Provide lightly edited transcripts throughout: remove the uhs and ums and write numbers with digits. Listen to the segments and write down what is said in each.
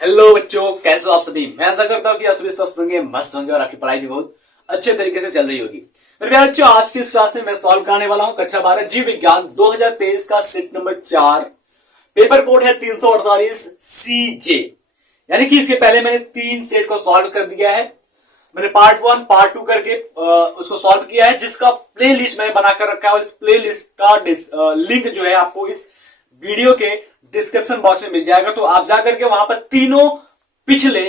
Hello बच्चों, कैसे हो आप सभी। मैं आशा करता हूँ कि आप सभी स्वस्थ होंगे, मस्त होंगे और आपकी पढ़ाई भी बहुत अच्छे तरीके से चल रही होगी। मेरे प्यारे बच्चों, आज की इस क्लास में मैं सॉल्व कराने वाला हूँ कक्षा 12 जीव विज्ञान 2023 का सेट नंबर 4। पेपर कोड है 348 CJ। यानी कि इसके पहले मैंने 3 सेट को सॉल्व कर दिया है। मैंने पार्ट 1 पार्ट 2 करके उसको सॉल्व किया है, जिसका प्ले लिस्ट मैंने बनाकर रखा है और इस प्ले लिस्ट का लिंक जो है आपको इस वीडियो के डिस्क्रिप्शन बॉक्स में मिल जाएगा। तो आप जाकर के वहां पर तीनों पिछले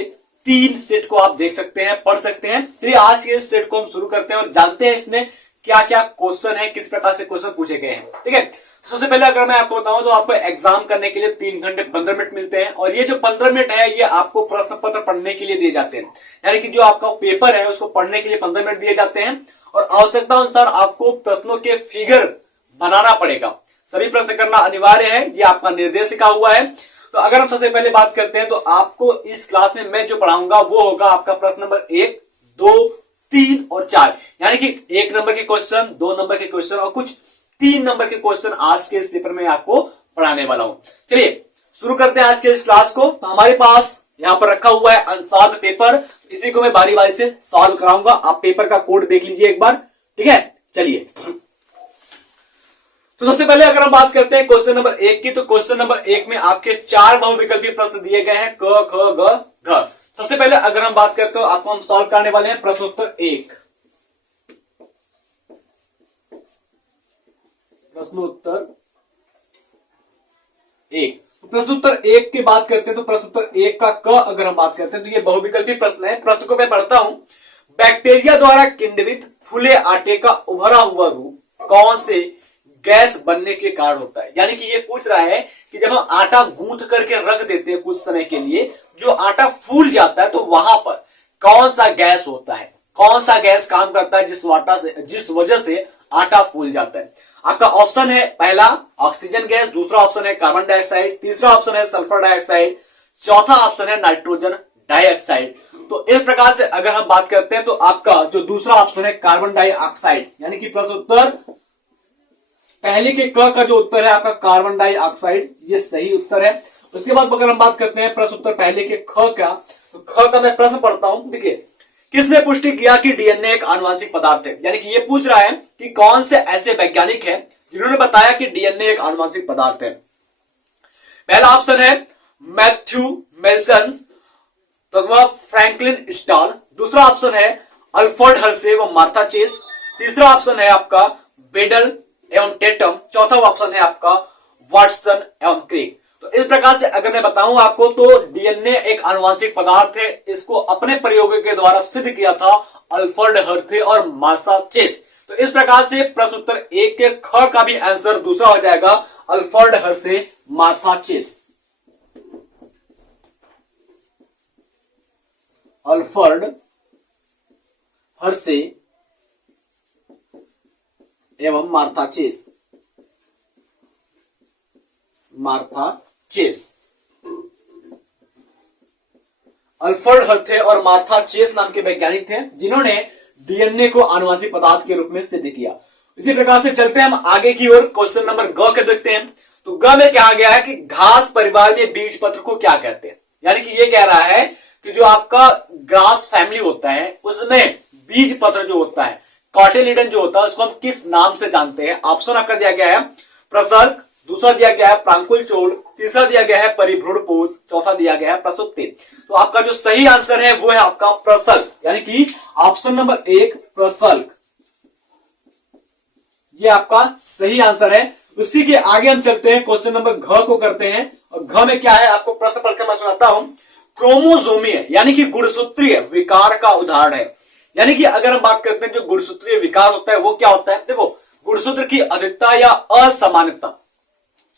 3 सेट को आप देख सकते हैं, पढ़ सकते हैं। चलिए आज के इस सेट को हम शुरू करते हैं और जानते हैं इसमें क्या क्या क्वेश्चन है, किस प्रकार से क्वेश्चन पूछे गए हैं। ठीक है, तो सबसे पहले अगर मैं आपको बताऊं तो आपको एग्जाम करने के लिए 3 घंटे 15 मिनट मिलते हैं और ये जो 15 मिनट है ये आपको प्रश्न पत्र पढ़ने के लिए दिए जाते हैं। यानी कि जो आपका पेपर है उसको पढ़ने के लिए 15 मिनट दिए जाते हैं और आवश्यकता अनुसार आपको प्रश्नों के फिगर बनाना पड़ेगा। सभी प्रश्न करना अनिवार्य है, ये आपका निर्देशिका हुआ है। तो अगर हम सबसे पहले बात करते हैं तो आपको इस क्लास में मैं जो पढ़ाऊंगा वो होगा आपका प्रश्न नंबर 1, 2, 3 और 4। यानी कि 1 नंबर के क्वेश्चन, 2 नंबर के क्वेश्चन और कुछ 3 नंबर के क्वेश्चन आज के इस पेपर में आपको पढ़ाने वाला हूं। चलिए शुरू करते हैं आज के इस क्लास को। तो हमारे पास यहाँ पर रखा हुआ है अनसॉल्व पेपर, इसी को मैं बारी बारी से सॉल्व कराऊंगा। आप पेपर का कोड देख लीजिए एक बार। ठीक है, चलिए तो सबसे पहले अगर हम बात करते हैं क्वेश्चन नंबर 1 की, तो क्वेश्चन नंबर 1 में आपके 4 बहुविकल्पीय प्रश्न दिए गए हैं, क, ख, ग, घ। सबसे पहले अगर हम बात करते हैं आपको हम सॉल्व करने वाले हैं प्रश्नोत्तर 1। प्रश्नोत्तर 1, तो प्रश्नोत्तर 1 की बात करते हैं तो प्रश्नोत्तर 1 का क अगर हम बात करते हैं तो ये बहुविकल्पीय प्रश्न है। प्रश्न को मैं पढ़ता हूं। बैक्टीरिया द्वारा किण्वित फूले आटे का उभरा हुआ रूप कौन से गैस बनने के कारण होता है। यानी कि ये पूछ रहा है कि जब हम आटा गूंथ करके रख देते हैं कुछ समय के लिए, जो आटा फूल जाता है तो वहां पर कौन सा गैस होता है, कौन सा गैस काम करता है जिस वजह से आटा फूल जाता है। आपका ऑप्शन है पहला ऑक्सीजन गैस, दूसरा ऑप्शन है कार्बन डाइऑक्साइड, तीसरा ऑप्शन है सल्फर डाइऑक्साइड, चौथा ऑप्शन है नाइट्रोजन डाइऑक्साइड। तो इस प्रकार से अगर हम बात करते हैं तो आपका जो दूसरा ऑप्शन है कार्बन डाइऑक्साइड, यानी कि प्रश्न उत्तर पहले के क का जो उत्तर है आपका कार्बन डाइऑक्साइड, ये सही उत्तर है। उसके बाद अगर हम बात करते हैं प्रश्न उत्तर पहले के ख का, तो ख का मैं प्रश्न पढ़ता हूं। देखिए, किसने पुष्टि किया कि डीएनए एक आनुवंशिक पदार्थ है। यानी कि ये पूछ रहा है कि कौन से ऐसे वैज्ञानिक हैं जिन्होंने बताया कि डीएनए एक आनुवंशिक पदार्थ है। पहला ऑप्शन है मैथ्यू मेल्सन, फ्रैंकलिन स्टॉल, दूसरा ऑप्शन है अल्फ्रेड हर्शे व मार्था चेस, तीसरा ऑप्शन है आपका बेडल एवं टेटम, चौथा ऑप्शन है आपका वाटसन एवं क्रिक। तो इस प्रकार से अगर मैं बताऊं आपको तो डीएनए एक आनुवंशिक पदार्थ है। इसको अपने प्रयोगों के द्वारा सिद्ध किया था अल्फ्रेड हर्शे और मार्था चेस। तो इस प्रकार से प्रश्न उत्तर 1 के ख का भी आंसर दूसरा हो जाएगा Alfred Hershey Martha Chase. Alfred Hershey एवं मार्था चेस। अल्फ्रेड हर्शे और मार्था चेस नाम के वैज्ञानिक थे जिन्होंने डीएनए को आनुवंशिक पदार्थ के रूप में सिद्ध किया। इसी प्रकार से चलते हैं हम आगे की ओर। क्वेश्चन नंबर ग के देखते हैं। तो ग में कहा गया है कि घास परिवार में बीज पत्र को क्या कहते हैं। यानी कि ये कह रहा है कि जो आपका ग्रास फैमिली होता है उसमें बीज पत्र जो होता है, कॉटिलिडन जो होता है, उसको हम किस नाम से जानते हैं। ऑप्शन आपका दिया गया है प्रसर्ग, दूसरा दिया गया है प्रांकुल चोल, तीसरा दिया गया है परिभ्रूणपोष, चौथा दिया गया है प्रसुप्ति। तो आपका जो सही आंसर है वो है आपका प्रसर्ग, यानी कि ऑप्शन नंबर 1 प्रसर्ग, ये आपका सही आंसर है। उसी के आगे हम चलते हैं, क्वेश्चन नंबर घ को करते हैं। और घ में क्या है आपको प्रश्न पढ़कर मैं सुनाता हूं। क्रोमोसोमीय यानी कि गुणसूत्रीय विकार का उदाहरण है। यानी कि अगर हम बात करते हैं जो गुणसूत्रीय विकार होता है वो क्या होता है। देखो, गुणसूत्र की अधिकता या असमानता,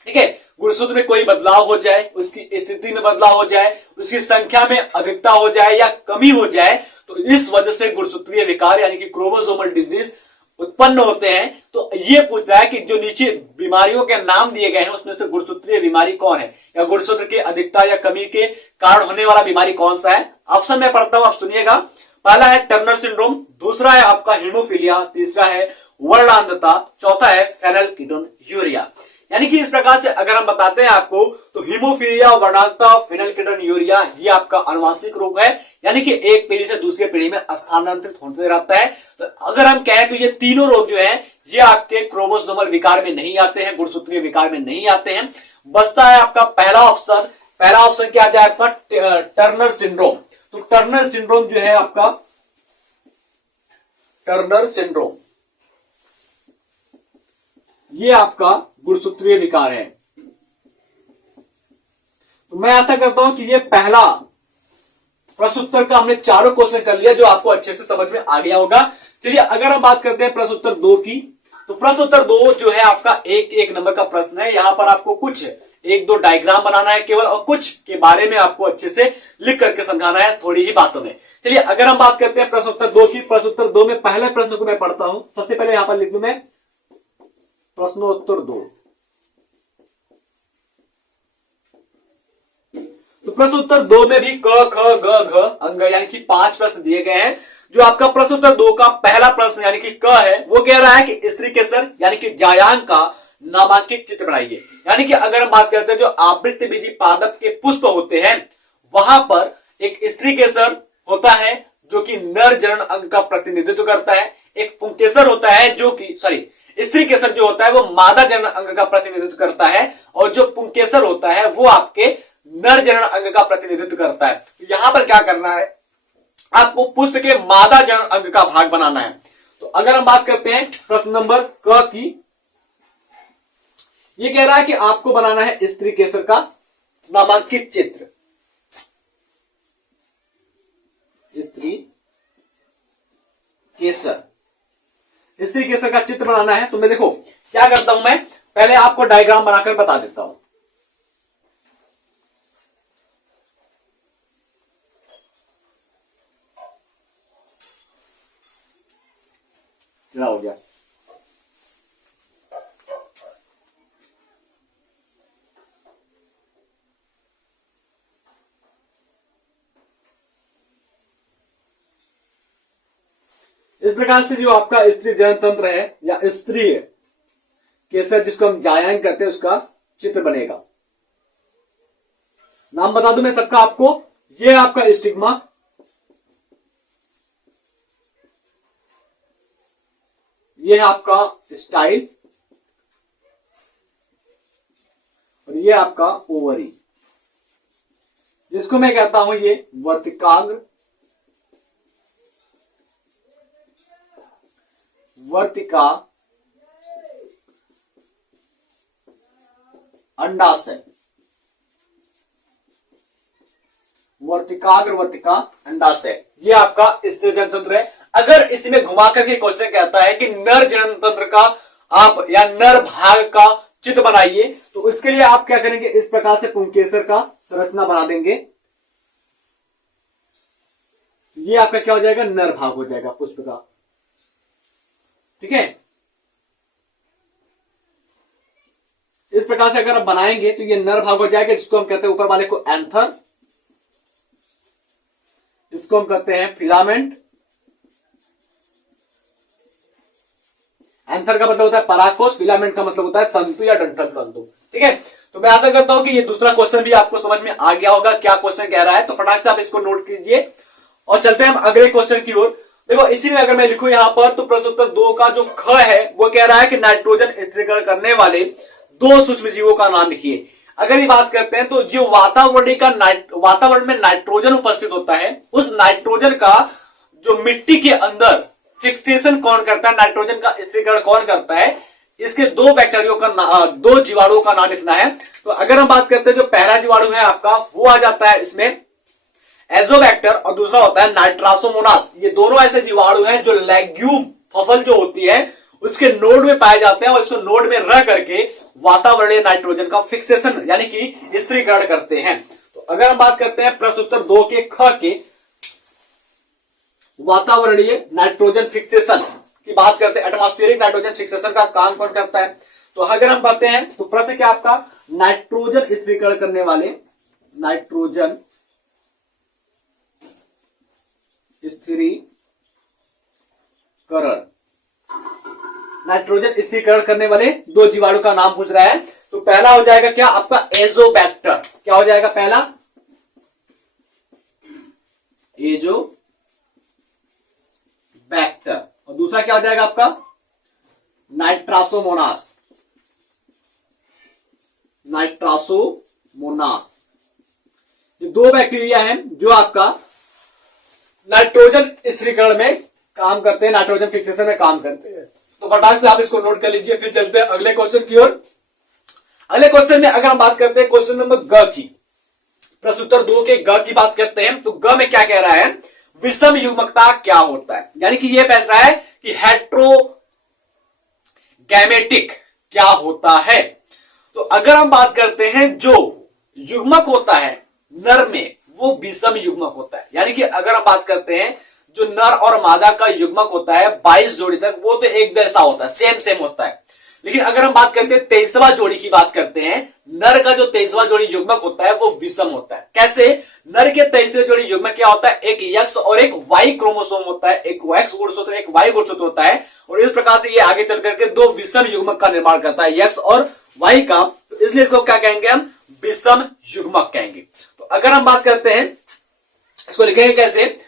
ठीक है, गुणसूत्र में कोई बदलाव हो जाए, उसकी स्थिति में बदलाव हो जाए, उसकी संख्या में अधिकता हो जाए या कमी हो जाए, तो इस वजह से गुणसूत्रीय विकार यानी कि क्रोमोसोमल डिजीज उत्पन्न होते हैं। तो ये पूछ रहा है कि जो नीचे बीमारियों के नाम दिए गए हैं उसमें से गुणसूत्रीय बीमारी कौन है, या गुणसूत्र की अधिकता या कमी के कारण होने वाला बीमारी कौन सा है। ऑप्शन में पढ़ता हूं, आप सुनिएगा। पहला है टर्नर सिंड्रोम, दूसरा है आपका हीमोफीलिया, तीसरा है वर्णांधता, चौथा है फेनिलकीटोन यूरिया। यानी कि इस प्रकार से अगर हम बताते हैं आपको तो हीमोफीलिया वर्णांता फेनिलकेटोन्यूरिया ये आपका आनुवांशिक रोग है, यानी कि एक पीढ़ी से दूसरी पीढ़ी में स्थानांतरित होते रहता है। तो अगर हम कहें तो ये तीनों रोग जो है ये आपके क्रोमोसोमल विकार में नहीं आते हैं, गुणसूत्रीय विकार में नहीं आते हैं। बचता है आपका पहला ऑप्शन क्या आ जाए आपका टर्नर सिंड्रोम। तो टर्नर सिंड्रोम जो है आपका टर्नर सिंड्रोम ये आपका गुणसूत्रीय विकार है। तो मैं ऐसा करता हूं कि ये पहला प्रश्न उत्तर का हमने चारों क्वेश्चन कर लिया जो आपको अच्छे से समझ में आ गया होगा। चलिए अगर हम बात करते हैं प्रश्न उत्तर 2 की, तो प्रश्न उत्तर 2 जो है आपका एक नंबर का प्रश्न है। यहां पर आपको कुछ 1-2 डायग्राम बनाना है केवल, और कुछ के बारे में आपको अच्छे से लिख करके समझाना है थोड़ी ही बातों में। चलिए अगर हम बात करते हैं प्रश्न उत्तर 2 की, प्रश्न उत्तर 2 में पहले प्रश्न को मैं पढ़ता हूं। सबसे पहले यहां पर लिख लूं मैं प्रश्नोत्तर 2। तो प्रश्न उत्तर 2 में भी क ख ग घ अंग यानी कि 5 प्रश्न दिए गए हैं। जो आपका प्रश्न उत्तर 2 का पहला प्रश्न यानी कि क है वो कह रहा है कि स्त्री केसर यानी कि जायांग का नामांकित चित्र बनाइए। यानी कि अगर हम बात करते हैं जो आवृत्त बीजी पादप के पुष्प होते हैं वहां पर एक स्त्री केसर होता है जो कि नर जनन अंग का प्रतिनिधित्व करता है। एक पुंकेसर होता है जो कि स्त्री केसर जो होता है वो मादा जनन अंग का प्रतिनिधित्व करता है, और जो पुंकेसर होता है वो आपके नर जनन अंग का प्रतिनिधित्व करता है। तो यहां पर क्या करना है आपको पुष्प के मादा जनन अंग का भाग बनाना है। तो अगर हम बात करते हैं प्रश्न नंबर क की, ये कह रहा है कि आपको बनाना है स्त्री केसर का नामांकित चित्र। स्त्री केसर का चित्र बनाना है। तो मैं देखो क्या करता हूं, मैं पहले आपको डायग्राम बनाकर बता देता हूं। क्या हो गया, इस प्रकार से जो आपका स्त्री जनन तंत्र है या स्त्री केसर जिसको हम जायांग कहते हैं उसका चित्र बनेगा। नाम बता दूं मैं सबका आपको, ये आपका स्टिग्मा, ये है आपका स्टाइल, और ये आपका ओवरी जिसको मैं कहता हूं ये वर्तिकाग्र, वर्तिका अंडाशय, वर्तिकाग्र वर्तिका अंडाशय ये आपका स्त्री जनन तंत्र है। अगर इसमें घुमा करके क्वेश्चन कहता है कि नर जनन तंत्र का आप या नर भाग का चित्र बनाइए, तो इसके लिए आप क्या करेंगे, इस प्रकार से पुंकेसर का संरचना बना देंगे। ये आपका क्या हो जाएगा, नर भाग हो जाएगा पुष्प का, ठीक है। इस प्रकार से अगर आप बनाएंगे तो ये नर भाग हो जाएगा, जिसको हम कहते हैं ऊपर वाले को एंथर, इसको हम कहते हैं फिलामेंट। एंथर का मतलब होता है परागकोश, फिलामेंट का मतलब होता है तंतु या डंठल तंतु, ठीक है। तो मैं आशा करता हूं कि ये दूसरा क्वेश्चन भी आपको समझ में आ गया होगा क्या क्वेश्चन कह रहा है। तो फटाक से आप इसको नोट कीजिए और चलते हैं हम अगले क्वेश्चन की ओर। देखो इसी में अगर मैं लिखूं यहां पर, तो प्रश्न उत्तर 2 का जो ख है वो कह रहा है कि नाइट्रोजन स्थिरीकरण करने वाले 2 सूक्ष्म जीवों का नाम लिखिए। अगर ये बात करते हैं तो जो वातावरण में नाइट्रोजन उपस्थित होता है, उस नाइट्रोजन का जो मिट्टी के अंदर फिक्सेशन कौन करता है, नाइट्रोजन का स्थिरीकरण कौन करता है, इसके 2 बैक्टीरियो का 2 जीवाणुओं का नाम लिखना है। तो अगर हम बात करते हैं जो पहला जीवाणु है आपका वो आ जाता है इसमें एजोबैक्टर, और दूसरा होता है नाइट्रासोमोनास। ये दोनों ऐसे जीवाणु हैं जो लेग्यूम फसल जो होती है उसके नोड में पाए जाते हैं, और इसको नोड में रह करके वातावरणीय नाइट्रोजन का फिक्सेशन यानी कि स्थिरीकरण करते हैं। तो अगर हम बात करते हैं प्रश्न उत्तर 2 के ख के वातावरणीय नाइट्रोजन फिक्सेशन की बात करते हैं, एटमॉस्फेरिक नाइट्रोजन फिक्सेशन का काम कौन करता है। तो अगर हम बताते हैं तो प्रश्न क्या आपका, नाइट्रोजन स्थिरीकरण करने वाले, नाइट्रोजन स्थिरीकरण नाइट्रोजन स्थिरीकरण करने वाले दो जीवाणु का नाम पूछ रहा है। तो पहला हो जाएगा क्या आपका एजोबैक्टर, क्या हो जाएगा पहला एजोबैक्टर, और दूसरा क्या हो जाएगा आपका नाइट्रासोमोनास, नाइट्रासोमोनास। ये दो बैक्टीरिया हैं जो आपका नाइट्रोजन स्थिरीकरण में काम करते हैं, नाइट्रोजन फिक्सेशन में काम करते हैं। तो फटाक से आप इसको नोट कर लीजिए। फिर चलते हैं अगले क्वेश्चन की ओर। अगले क्वेश्चन में अगर हम बात करते हैं क्वेश्चन नंबर ग की, प्रश्न उत्तर 2 के ग की बात करते हैं, तो ग में क्या कह रहा है, विषम युग्मकता क्या होता है, यानी कि यह पूछ रहा है कि हेट्रोगैमेटिक क्या होता है। तो अगर हम बात करते हैं जो युग्मक होता है नर में वो विषम युग्मक होता है, यानी कि अगर हम बात करते हैं जो नर और मादा का युग्मक होता है 22 जोड़ी तक, वो तो एक जैसा होता है, सेम सेम होता है। लेकिन अगर हम बात करते हैं 23वां जोड़ी की बात करते हैं, नर का जो 23वां जोड़ी युग्मक होता है वो विषम होता है। कैसे? नर के 23वें जोड़ी युग्मक क्या होता है, एक एक्स और एक वाई क्रोमोसोम होता है, एक एक्स गुणसूत्र एक वाई गुणसूत्र होता है, और इस प्रकार से ये आगे चल करके दो विषम युग्मक का निर्माण करता है, एक्स और वाई का। तो इसलिए इसको क्या कहेंगे हम, विषम युग्मक कहेंगे। तो अगर हम बात करते हैं इसको लिखेंगे कैसे,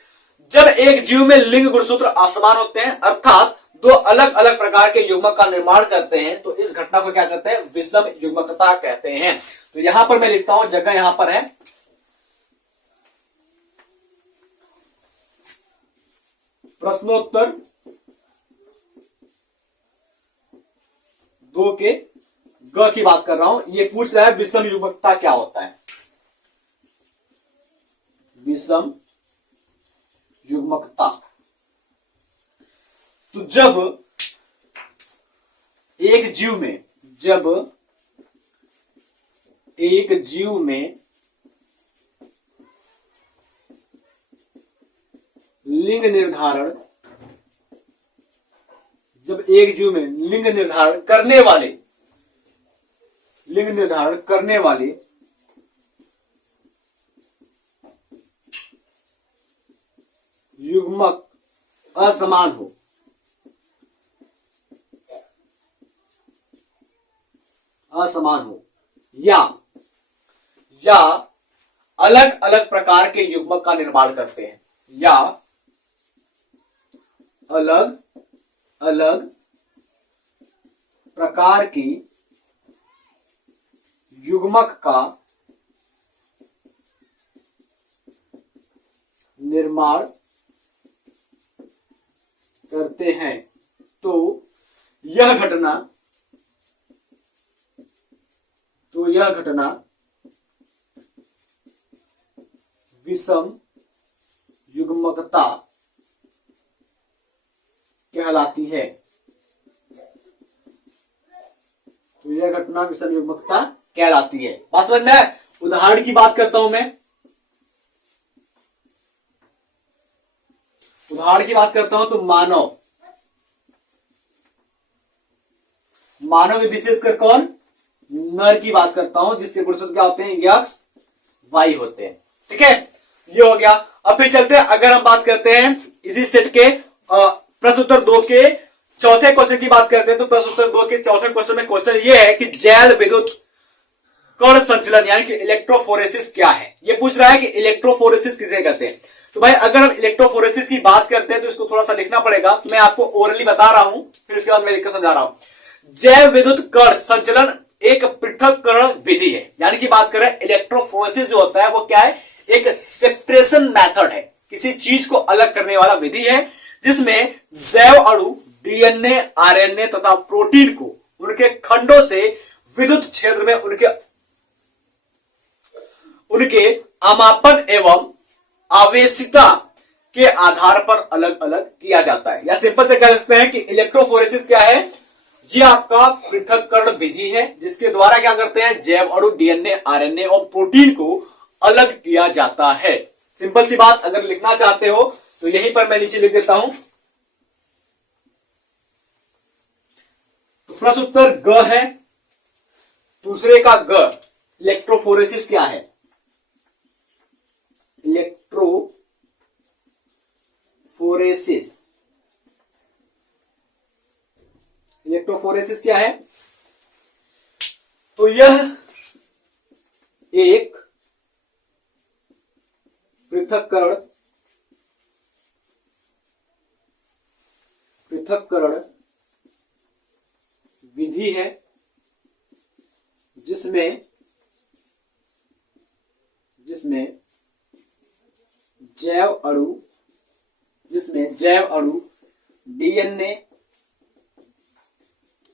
जब एक जीव में लिंग गुणसूत्र असमान होते हैं अर्थात दो अलग अलग प्रकार के युग्मक का निर्माण करते हैं, तो इस घटना को क्या कहते हैं, विषम युग्मकता कहते हैं। तो यहां पर मैं लिखता हूं, जगह यहां पर है प्रश्नोत्तर 2 के ग की बात कर रहा हूं। ये पूछ रहा है विषम युग्मकता क्या होता है, विषम युग्मकता। तो जब एक जीव में लिंग निर्धारण, जब एक जीव में लिंग निर्धारण करने वाले युग्मक असमान हो, या अलग अलग प्रकार के युग्मक का निर्माण करते हैं, या अलग अलग प्रकार की युग्मक का निर्माण करते हैं, तो यह घटना विषम युग्मकता कहलाती है। तो यह घटना विषम युग्मकता कहलाती है। बात समझ में? उदाहरण की बात करता हूं मैं, उदाहरण की बात करता हूं तो मानव विशेषकर कौन, नर की बात करता हूं, जिसके गुणसूत्र क्या होते हैं, एक्स वाई होते हैं। ठीक है, ये हो गया। अब फिर चलते हैं, अगर हम बात करते हैं इसी सेट के प्रश्न उत्तर 2 के चौथे क्वेश्चन की बात करते हैं, तो प्रश्न उत्तर 2 के चौथे क्वेश्चन में क्वेश्चन ये है कि जैव विद्युत कण संचलन यानी कि इलेक्ट्रोफोरेसिस क्या है। ये पूछ रहा है कि इलेक्ट्रोफोरेसिस किसे कहते हैं। तो भाई अगर हम इलेक्ट्रोफोरेसिस की बात करते हैं तो इसको थोड़ा सा लिखना पड़ेगा, तो मैं आपको ओरली बता रहा हूं, फिर उसके बाद मैं लिखकर समझा रहा हूं। जैव विद्युत कण संचलन एक पृथक्करण विधि है, यानी कि बात करें इलेक्ट्रोफोरेसिस जो होता है वो क्या है, एक सेपरेशन मेथड है, किसी चीज को अलग करने वाला विधि है, जिसमें जैव अणु डीएनए आरएनए तथा प्रोटीन को उनके खंडों से विद्युत क्षेत्र में उनके अमापन एवं आवेशिता के आधार पर अलग अलग किया जाता है। या सिंपल से कह सकते हैं कि इलेक्ट्रोफोरेसिस क्या है, ये आपका पृथक्करण विधि है, जिसके द्वारा क्या करते हैं, जैव अणु डीएनए आरएनए और प्रोटीन को अलग किया जाता है। सिंपल सी बात, अगर लिखना चाहते हो तो यहीं पर मैं नीचे लिख देता हूं। तो प्रश्न उत्तर ग है, दूसरे का ग, इलेक्ट्रोफोरेसिस क्या है, इलेक्ट्रोफोरेसिस क्या है? तो यह एक पृथक्करण विधि है जिसमें जैव अणु डीएनए,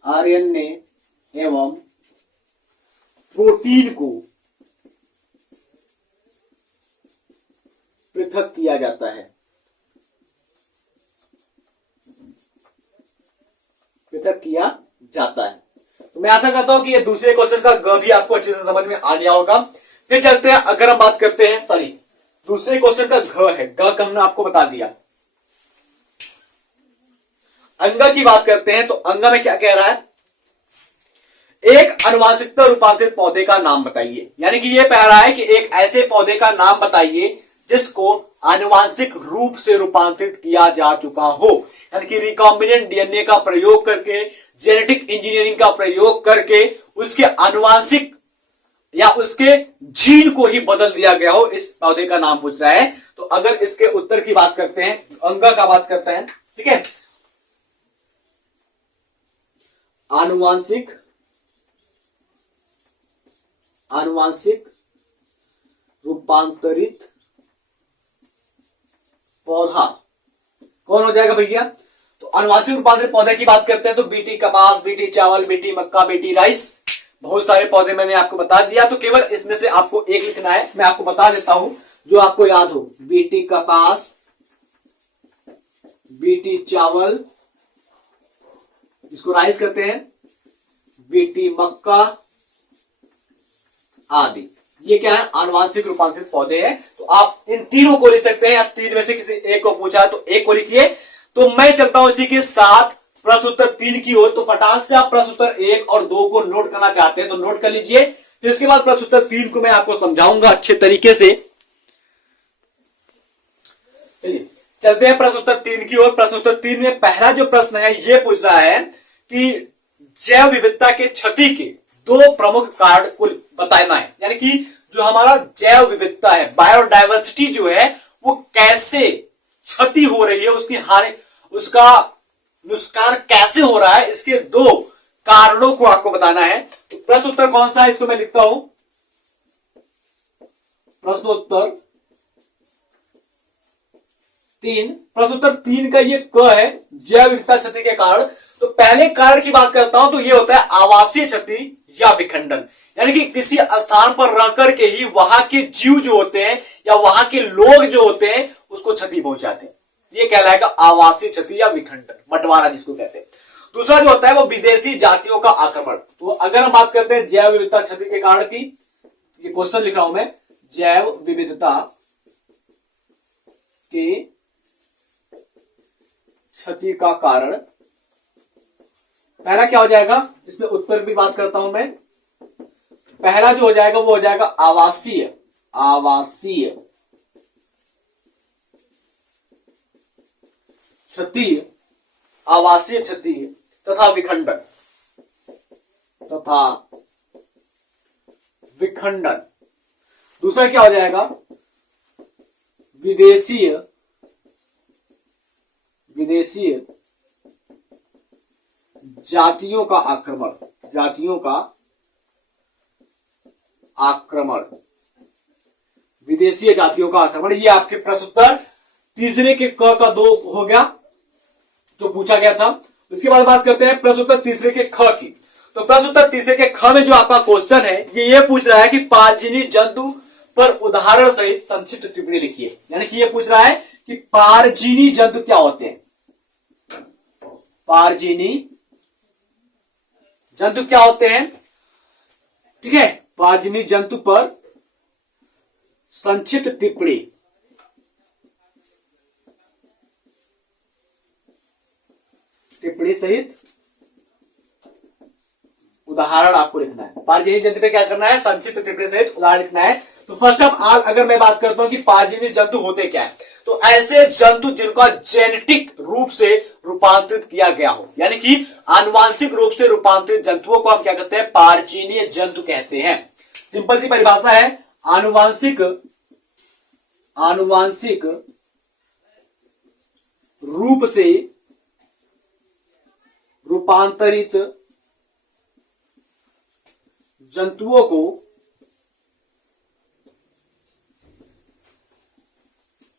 आरएनए एवं प्रोटीन को पृथक किया जाता है। तो मैं आशा करता हूं कि ये दूसरे क्वेश्चन का ग भी आपको अच्छे से समझ में आ गया होगा। फिर चलते हैं, अगर हम बात करते हैं, सॉरी दूसरे क्वेश्चन का घ है, ग का हमने आपको बता दिया। अंग की बात करते हैं, तो अंग में क्या कह रहा है? एक आनुवांशिकता रूपांतरित पौधे का नाम बताइए। यानी कि ये कह रहा है कि एक ऐसे पौधे का नाम बताइए जिसको आनुवांशिक रूप से रूपांतरित किया जा चुका हो, यानी कि रिकॉम्बिनेंट डीएनए का प्रयोग करके, जेनेटिक इंजीनियरिंग का प्रयोग करके उसके आनुवांशिक या उसके जीन को ही बदल दिया गया हो, इस पौधे का नाम पूछ रहा है। तो अगर इसके उत्तर की बात करते हैं, अंग का बात करते हैं, ठीक है, आनुवांशिक रूपांतरित पौधा कौन हो जाएगा भैया? तो आनुवांशिक रूपांतरित पौधे की बात करते हैं तो बीटी कपास, बीटी चावल, बीटी मक्का, बीटी राइस, बहुत सारे पौधे मैंने आपको बता दिया। तो केवल इसमें से आपको एक लिखना है, मैं आपको बता देता हूं जो आपको याद हो। बीटी कपास, बीटी चावल जिसको राइस कहते हैं, बीटी मक्का आदि, ये क्या है? आनुवांशिक रूपांतरित पौधे हैं। तो आप इन तीनों को लिख सकते हैं, या तीन में से किसी एक को पूछा तो एक को लिखिए। तो मैं चलता हूं इसी के साथ प्रश्न उत्तर 3 की ओर। तो फटाक से आप प्रश्न उत्तर 1 और 2 को नोट करना चाहते हैं तो नोट कर लीजिए, फिर उसके बाद प्रश्न उत्तर 3 को मैं आपको समझाऊंगा अच्छे तरीके से। चलते हैं प्रश्न उत्तर 3 की ओर। प्रश्न उत्तर 3 में पहला जो प्रश्न है ये पूछ रहा है कि जैव विविधता के क्षति के 2 प्रमुख कारण को बताना है। यानी कि जो हमारा जैव विविधता है, बायोडायवर्सिटी जो है, वो कैसे क्षति हो रही है, उसकी हानि, उसका नुकसान कैसे हो रहा है, इसके 2 कारणों को आपको बताना है। तो प्रश्न उत्तर कौन सा है, इसको मैं लिखता हूं। प्रश्न उत्तर 3 का ये क है, जैव विविधता क्षति के कारण। तो पहले कारण की बात करता हूं तो ये होता है आवासीय क्षति या विखंडन। यानी कि किसी स्थान पर रह करके ही वहां के जीव जो होते हैं या वहां के लोग जो होते हैं उसको क्षति पहुंचाते हैं, ये कहलाएगा आवासीय क्षति या विखंडन, बंटवारा जिसको कहते हैं। दूसरा जो होता है वो विदेशी जातियों का आक्रमण। तो अगर हम बात करते हैं जैव विविधता क्षति के कारण की, ये क्वेश्चन लिख रहा हूं मैं, जैव विविधता के क्षति का कारण, पहला क्या हो जाएगा, इसमें उत्तर भी बात करता हूं मैं। पहला जो हो जाएगा वो हो जाएगा आवासीय क्षति तथा विखंडन। दूसरा क्या हो जाएगा, विदेशीय जातियों का आक्रमण, विदेशीय जातियों का आक्रमण। ये आपके प्रश्न उत्तर तीसरे के क का 2 हो गया जो पूछा गया था। उसके बाद बात करते हैं प्रश्न उत्तर तीसरे के ख की। तो प्रश्न उत्तर तीसरे के ख में जो आपका क्वेश्चन है ये पूछ रहा है कि पारजीवी जंतु पर उदाहरण सहित संक्षिप्त टिप्पणी लिखिए। यानी कि ये पूछ रहा है कि पारजीवी जंतु क्या होते हैं, पारजीवी जंतु क्या होते हैं, ठीक है, पारजीवी जंतु पर संक्षिप्त टिप्पणी सहित उदाहरण आपको लिखना है। पारजीनी जंतु पे क्या करना है, संक्षिप्त टिप्पणी सहित उदाहरण लिखना है। तो फर्स्ट ऑफ ऑल अगर मैं बात करता हूं कि पारजीनी जंतु होते क्या है, तो ऐसे जंतु जिनका जेनेटिक रूप से रूपांतरित किया गया हो, यानी कि आनुवांशिक रूप से रूपांतरित जंतुओं को हम क्या कहते हैं, पारजीनीय जंतु कहते हैं। सिंपल सी परिभाषा है, आनुवांशिक रूप से रूपांतरित जंतुओं को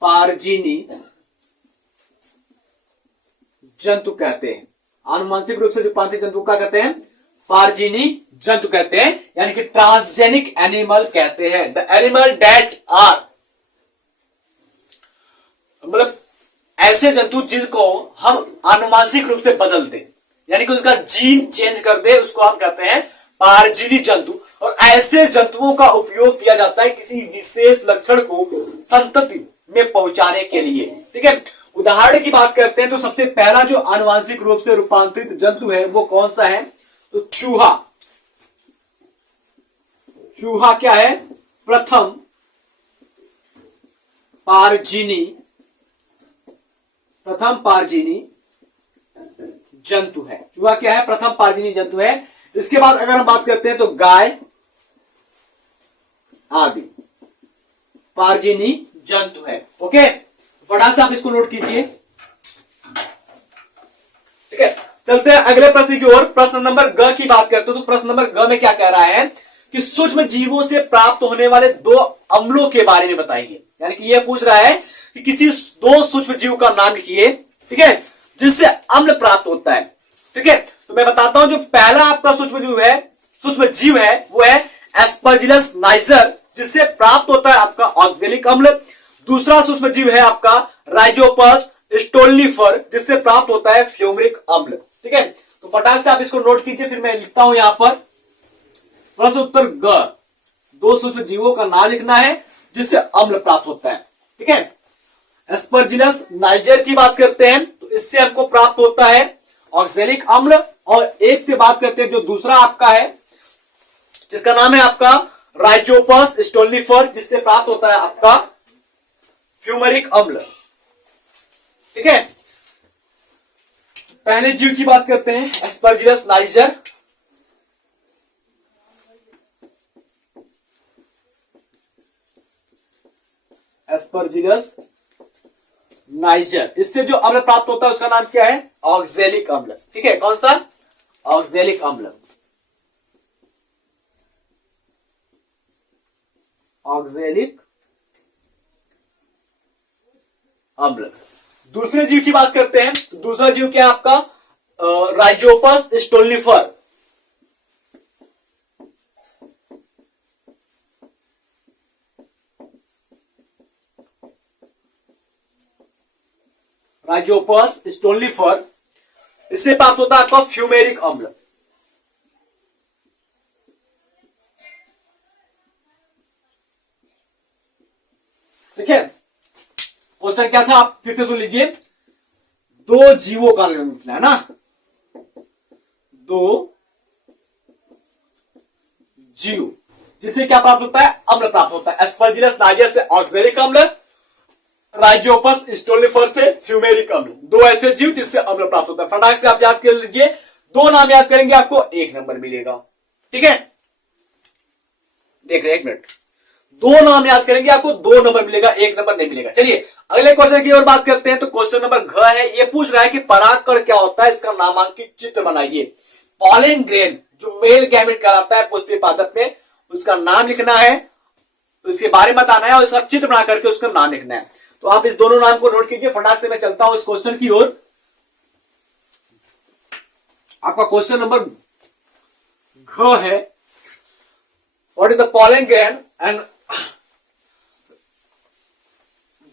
पारजीनी जंतु कहते हैं। आनुवांशिक रूप से रूपांतरित जंतु का कहते हैं, पारजीनी जंतु कहते हैं, यानी कि ट्रांसजेनिक एनिमल कहते हैं। द एनिमल दैट आर, मतलब ऐसे जंतु जिनको हम आनुवांशिक रूप से बदल दें, यानी कि उसका जीन चेंज कर दे, उसको हम कहते हैं पारजीनी जंतु। और ऐसे जंतुओं का उपयोग किया जाता है किसी विशेष लक्षण को संतति में पहुंचाने के लिए। ठीक है, उदाहरण की बात करते हैं तो सबसे पहला जो आनुवांशिक रूप से रूपांतरित जंतु है वो कौन सा है, तो चूहा। चूहा क्या है, प्रथम पारजीनी जंतु है। चूहा क्या है, प्रथम पारजीनी जंतु है। इसके बाद अगर हम बात करते हैं तो गाय आदि पारजीनी जंतु है। ओके, फटाक से आप इसको नोट कीजिए। ठीक है, चलते हैं अगले प्रश्न की ओर। प्रश्न नंबर ग की बात करते हैं तो प्रश्न नंबर ग में क्या कह रहा है कि सूक्ष्म जीवों से प्राप्त होने वाले दो अम्लों के बारे में बताइए। यानी कि यह पूछ रहा है कि किसी दो सूक्ष्म जीव का नाम लिखिए, ठीक है, जिससे अम्ल प्राप्त होता है। ठीक है, तो मैं बताता हूं, जो पहला आपका सूक्ष्म जीव है वो है एस्परजिलस नाइजर, जिससे प्राप्त होता है आपका ऑक्जेलिक अम्ल। दूसरा सूक्ष्म जीव है आपका राइजोपस स्टोल्निफर, जिससे प्राप्त होता है फ्यूमरिक अम्ल। ठीक है, तो फटाक से आप इसको नोट कीजिए, फिर मैं लिखता हूं यहां पर प्रश्न उत्तर ग। दो सूक्ष्म जीवों का नाम लिखना है जिससे अम्ल प्राप्त होता है। ठीक है, एस्परजिलस नाइजर की बात करते हैं तो इससे हमको प्राप्त होता है ऑक्जेलिक अम्ल, और एक से बात करते हैं जो दूसरा आपका है जिसका नाम है आपका राइजोपस स्टोल्निफर, जिससे प्राप्त होता है आपका फ्यूमरिक अम्ल। ठीक है, पहले जीव की बात करते हैं एस्परजिलस नाइजर। एस्परजिलस नाइजर, इससे जो अम्ल प्राप्त होता है उसका नाम क्या है, ऑक्जेलिक अम्ल। ठीक है, कौन सा, ऑक्जेलिक अम्ल। ऑक्जेलिक अम्ल। दूसरे जीव की बात करते हैं, दूसरा जीव क्या है आपका राइजोपस स्टोल्निफर। राइजोपस स्टोल्निफर, इससे प्राप्त होता है आपका फ्यूमेरिक अम्ल। ठीक है, क्वेश्चन क्या था आप फिर से सुन लीजिए। दो जीवों का नाम लिखना है ना, दो जीव जिससे क्या प्राप्त होता है, अम्ल प्राप्त होता है। एस्परजिलस नाइजर से ऑक्जेलिक अम्ल, राइजोपस स्टोल्निफर से फ्यूमेरिक अम्ल। दो ऐसे जीव जिससे अम्ल प्राप्त होता है। फटाक से आप याद कर लीजिए, दो नाम याद करेंगे आपको 1 नंबर मिलेगा। ठीक है, देख रहे 1 मिनट, दो नाम याद करेंगे आपको 2 नंबर मिलेगा, 1 नंबर नहीं मिलेगा। चलिए अगले क्वेश्चन की ओर बात करते हैं। तो क्वेश्चन नंबर घ है, ये पूछ रहा है कि परागकण क्या होता है, इसका नामांकित चित्र बनाइए। पॉलन ग्रेन जो मेल गैमेट कहलाता है पुष्पीय पादप में, उसका नाम लिखना है, उसके बारे में बताना है और उसका चित्र बना करके उसका नाम लिखना है। तो आप इस दोनों नाम को नोट कीजिए। फटाक से मैं चलता हूं इस क्वेश्चन की ओर। आपका क्वेश्चन नंबर घ है, what is the pollen grain and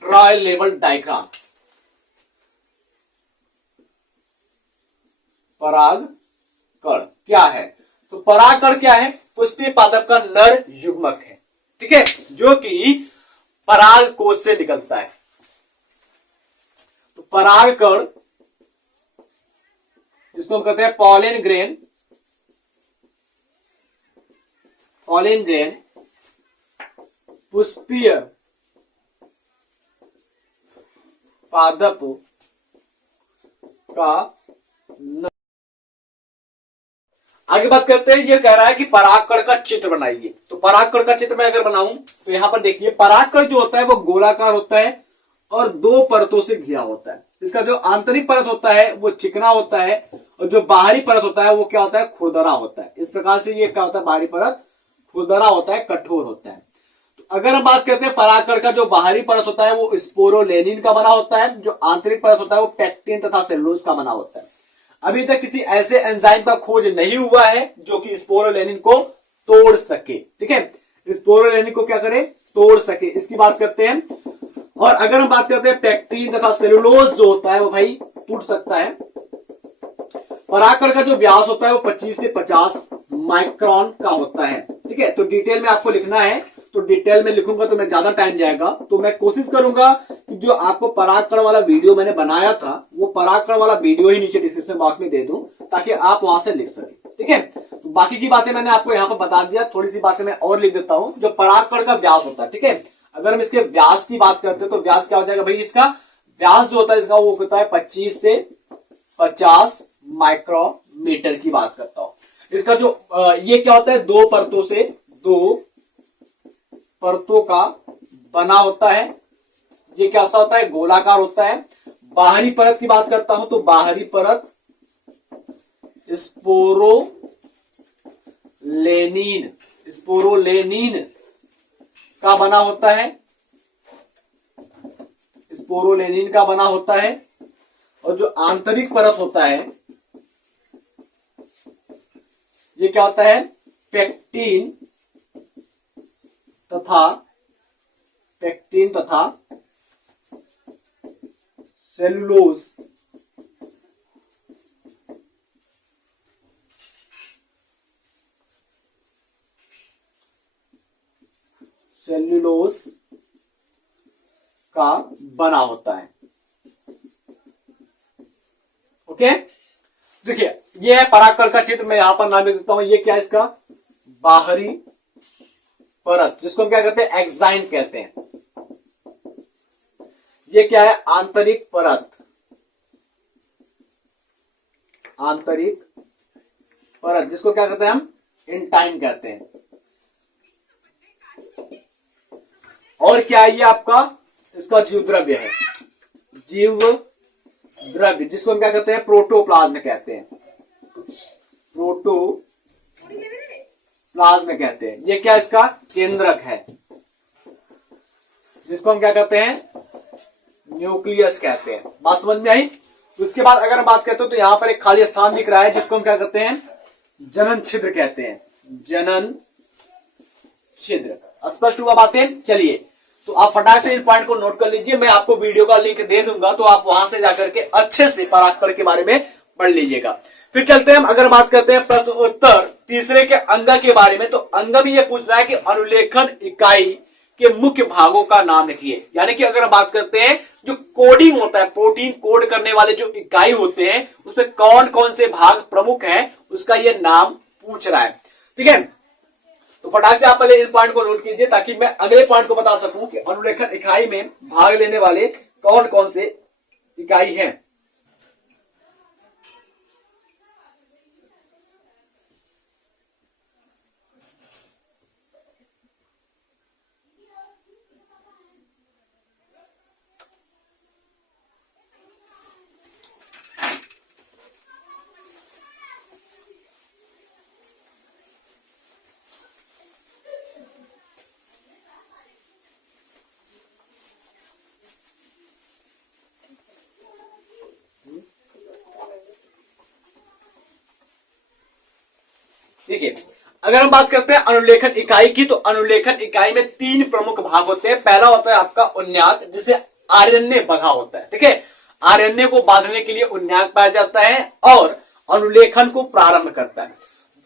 draw a label diagram. परागकण क्या है, तो परागकण क्या है, पुष्पीय पादप का नर युग्मक है। ठीक है, जो कि पराग कोश से निकलता है। तो परागकण जिसको हम कहते हैं पॉलन ग्रेन, पॉलिन ग्रेन पुष्पीय पादप का आगे बात करते हैं। ये कह रहा है कि परागकण का चित्र बनाइए। तो परागकण का चित्र मैं अगर बनाऊं तो यहां पर देखिए, परागकण जो होता है वो गोलाकार होता है और दो परतों से घिरा होता है। इसका जो आंतरिक परत होता है वो चिकना होता है और जो बाहरी परत होता है वो क्या होता है, खुरदरा होता है। इस प्रकार से ये क्या होता है, बाहरी परत खुरदरा होता है, कठोर होता है। तो अगर हम बात करते हैं परागकण का जो बाहरी परत होता है वो स्पोरोलेनिन का बना होता है, जो आंतरिक परत होता है वो पेक्टिन तथा सेलुलोज का बना होता है। अभी तक किसी ऐसे एंजाइम का खोज नहीं हुआ है जो कि स्पोरोलेनिन को तोड़ सके। ठीक है, स्पोरोलेनिन को क्या करे, तोड़ सके, इसकी बात करते हैं। और अगर हम बात करते हैं पेक्टिन तथा सेलुलोज जो होता है वो भाई टूट सकता है। परागकण का जो व्यास होता है वो 25 से 50 माइक्रोन का होता है। ठीक है, तो डिटेल में आपको लिखना है, तो डिटेल में लिखूंगा तो मैं ज्यादा टाइम जाएगा। तो मैं कोशिश करूंगा कि जो आपको परागकण वाला वीडियो मैंने बनाया था वो परागकण वाला वीडियो ही नीचे डिस्क्रिप्शन बॉक्स में दे दूं ताकि आप वहां से लिख सके। ठीक है, तो बाकी की बातें मैंने आपको यहाँ पर बता दिया, थोड़ी सी बातें मैं और लिख देता हूँ। जो परागकण का व्यास होता है, ठीक है, अगर हम इसके व्यास की बात करते हैं तो व्यास क्या हो जाएगा भाई, इसका व्यास जो होता है इसका वो होता है 25 से 50 माइक्रोमीटर की बात करता हूं। इसका जो ये क्या होता है, दो परतों का बना होता है। ये क्या होता है, गोलाकार होता है। बाहरी परत की बात करता हूं तो बाहरी परत स्पोरोलेनिन का बना होता है, स्पोरोलेनिन का बना होता है। और जो आंतरिक परत होता है ये क्या होता है, पेक्टिन तथा सेलुलोज का बना होता है। ओके, देखिए ये है परागकण का चित्र, मैं यहां पर नाम लिख देता हूं। ये क्या है, इसका बाहरी परत जिसको हम क्या कहते हैं, एक्साइन कहते हैं। ये क्या है, आंतरिक परत जिसको क्या कहते हैं हम, इंटाइन कहते हैं। और क्या है ये आपका, इसका जीव द्रव्य है, जीव द्रव्य जिसको हम क्या कहते हैं, प्रोटोप्लाज्म कहते हैं, प्रोटोप्लाज्म कहते हैं। ये क्या इसका केंद्रक है जिसको हम क्या कहते हैं, न्यूक्लियस कहते हैं। बात समझ में आई। उसके बाद अगर हम बात करते हो तो यहां पर एक खाली स्थान दिख रहा है जिसको हम क्या कहते हैं, जनन छिद्र कहते हैं, जनन छिद्र। स्पष्ट हुआ बातें। चलिए तो आप फटाक से इन पॉइंट को नोट कर लीजिए, मैं आपको वीडियो का लिंक दे दूंगा तो आप वहां से जाकर के अच्छे से परागकण के बारे में पढ़ लीजिएगा। फिर चलते हैं हम, अगर बात करते हैं प्रश्न उत्तर तीसरे के अंग के बारे में, तो अंग में ये पूछ रहा है कि अनुलेखन इकाई के मुख्य भागों का नाम लिखिए। यानी कि अगर हम बात करते हैं जो कोडिंग होता है, प्रोटीन कोड करने वाले जो इकाई होते हैं उसमें कौन कौन से भाग प्रमुख हैं उसका ये नाम पूछ रहा है। ठीक है, तो फटाक से आप पहले इस पॉइंट को नोट कीजिए ताकि मैं अगले पॉइंट को बता सकूं कि अनुलेखन इकाई में भाग लेने वाले कौन कौन से इकाई हैं। देखिए अगर हम बात करते हैं अनुलेखन इकाई की, तो अनुलेखन इकाई में तीन प्रमुख भाग होते हैं। पहला होता है आपका उन्याक जिसे आरएनए बंधा होता है। ठीक है, आरएनए को बांधने के लिए उन्याक पाया जाता है और अनुलेखन को प्रारंभ करता है।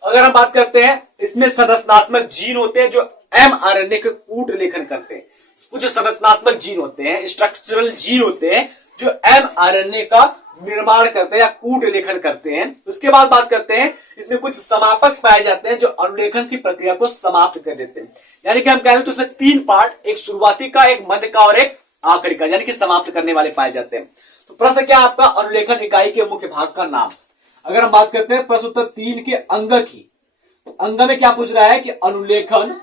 अगर हम बात करते हैं इसमें संरचनात्मक जीन होते हैं जो एमआरएनए के कूट लेखन करते हैं। कुछ संरचनात्मक जीन होते हैं, स्ट्रक्चरल जीन होते हैं जो एमआरएनए का निर्माण करते हैं या कूट लेखन करते हैं। उसके बाद बात करते हैं इसमें कुछ समापक पाए जाते हैं जो अनुलेखन की प्रक्रिया को समाप्त कर देते हैं। यानी कि हम कह रहे हैं तो उसमें 3 पार्ट, एक शुरुआती का, एक मध्य का और एक आखिरी का, यानी कि समाप्त करने वाले पाए जाते हैं। तो प्रश्न क्या आपका, अनुलेखन इकाई के मुख्य भाग का नाम। अगर हम बात करते हैं प्रश्न उत्तर 3 के अंग की, तो अंग में क्या पूछ रहा है कि अनुलेखन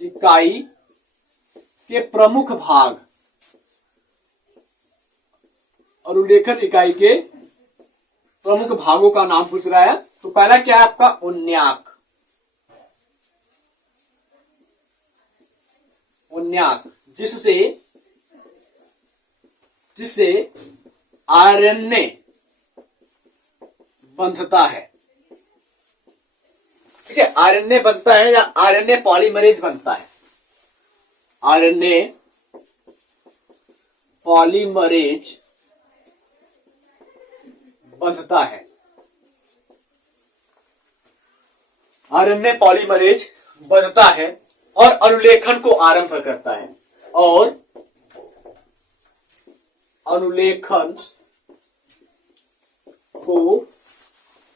इकाई के प्रमुख भाग, अनुलेखन इकाई के प्रमुख भागों का नाम पूछ रहा है। तो पहला क्या है आपका, उन्याक। जिससे आरएनए बंधता है। ठीक है, आरएनए बनता है या आरएनए पॉलीमरेज बनता है। आरएनए पॉलीमरेज बंधता है। आरएनए पॉलीमरेज बंधता है और अनुलेखन को आरंभ करता है। और अनुलेखन को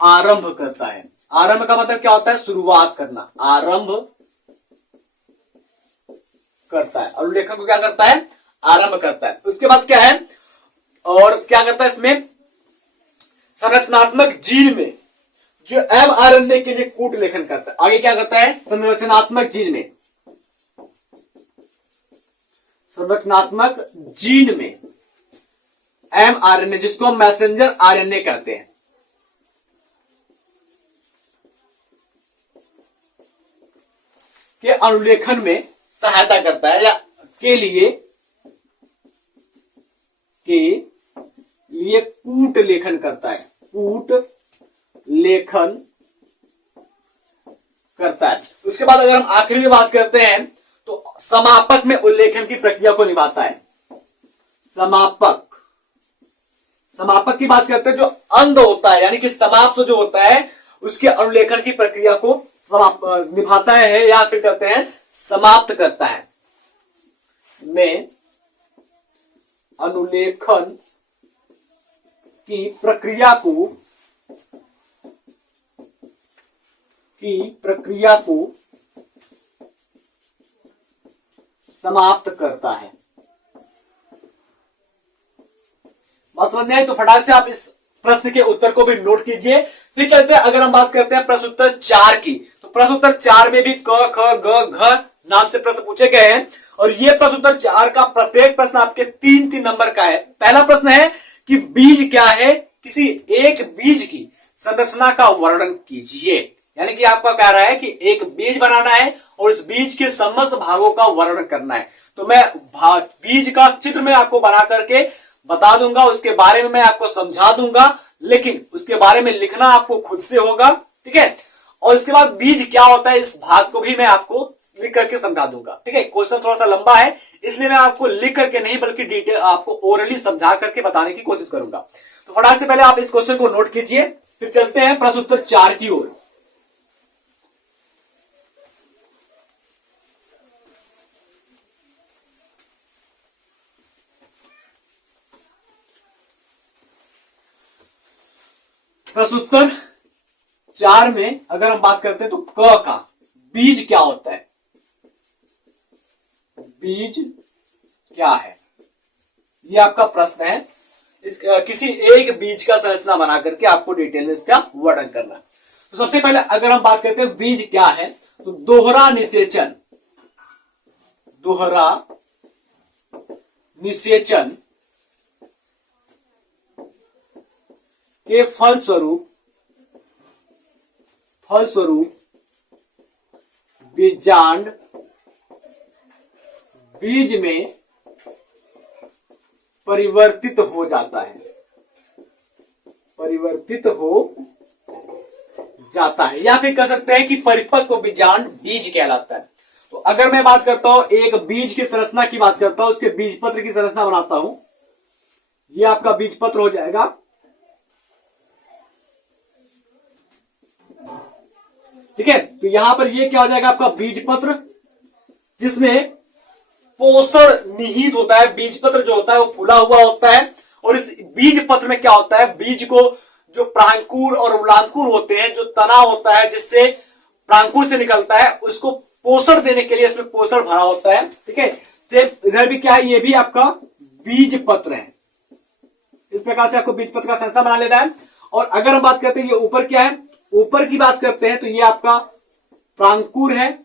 आरंभ करता है। आरंभ का मतलब क्या होता है, शुरुआत करना। आरंभ करता है, अनुलेखन को क्या करता है, आरंभ करता है। उसके बाद क्या है, और क्या करता है इसमें, संरचनात्मक जीन में जो एमआरएनए के लिए कूट लेखन करता है। आगे क्या करता है, संरचनात्मक जीन में एमआरएनए, जिसको हम मैसेंजर आरएनए कहते हैं, के अनुलेखन में सहायता करता है या के लिए कूट लेखन करता है। कूट लेखन करता है। उसके बाद अगर हम आखिरी में बात करते हैं तो समापक में उल्लेखन की प्रक्रिया को निभाता है। समापक की बात करते हैं, जो अंत होता है, यानी कि समाप्त जो होता है, उसके अनुलेखन की प्रक्रिया को निभाता है या फिर कहते हैं समाप्त करता है। में अनुलेखन की प्रक्रिया को समाप्त करता है। बात समझ में आई? तो फटाक से आप इस प्रश्न के उत्तर को भी नोट कीजिए। फिर चलते हैं, अगर हम बात करते हैं प्रश्न उत्तर 4 की, तो प्रश्न उत्तर 4 में भी क, ख, ग, घ नाम से प्रश्न पूछे गए हैं। और ये प्रश्न उत्तर 4 का प्रत्येक प्रश्न आपके 3-3 नंबर का है। पहला प्रश्न है कि बीज क्या है, किसी एक बीज की संरचना का वर्णन कीजिए। यानी कि आपका कह रहा है कि एक बीज बनाना है और इस बीज के समस्त भागों का वर्णन करना है। तो मैं बीज का चित्र में आपको बना करके बता दूंगा, उसके बारे में मैं आपको समझा दूंगा, लेकिन उसके बारे में लिखना आपको खुद से होगा। ठीक है, और इसके बाद बीज क्या होता है, इस भाग को भी मैं आपको लिख करके समझा दूंगा। ठीक है, क्वेश्चन थोड़ा सा लंबा है, इसलिए मैं आपको लिख करके नहीं बल्कि डिटेल आपको ओरली समझा करके बताने की कोशिश करूंगा। तो फटाक से पहले आप इस क्वेश्चन को नोट कीजिए, फिर चलते हैं प्रश्न उत्तर 4 की ओर। प्रश्न उत्तर 4 में अगर हम बात करते हैं तो क का बीज क्या होता है, बीज क्या है, ये आपका प्रश्न है। इस किसी एक बीज का संरचना बना करके आपको डिटेल में इसका वर्णन करना है। तो सबसे पहले अगर हम बात करते हैं बीज क्या है, तो दोहरा निषेचन के फलस्वरूप बीजांड बीज में परिवर्तित हो जाता है, या फिर कह सकते हैं कि परिपक्व बीजांड बीज कहलाता है। तो अगर मैं बात करता हूं एक बीज की संरचना की बात करता हूं, उसके बीज पत्र की संरचना बनाता हूं, ये आपका बीज पत्र हो जाएगा। ठीक है, तो यहां पर ये क्या हो जाएगा आपका बीज पत्र, जिसमें पोषण निहित होता है। बीज पत्र जो होता है वो फूला हुआ होता है और इस बीज पत्र में क्या होता है, बीज को जो प्रांकुर और उलांकुर होते हैं, जो तना होता है जिससे प्रांकुर से निकलता है, उसको पोषण देने के लिए इसमें पोषण भरा होता है। ठीक है, इधर भी क्या है, ये भी आपका बीज पत्र है। इस प्रकार से आपको बीज पत्र का संरचना बना लेना है। और अगर हम बात करते हैं ये ऊपर क्या है, ऊपर की बात करते हैं तो ये आपका प्रांकुर है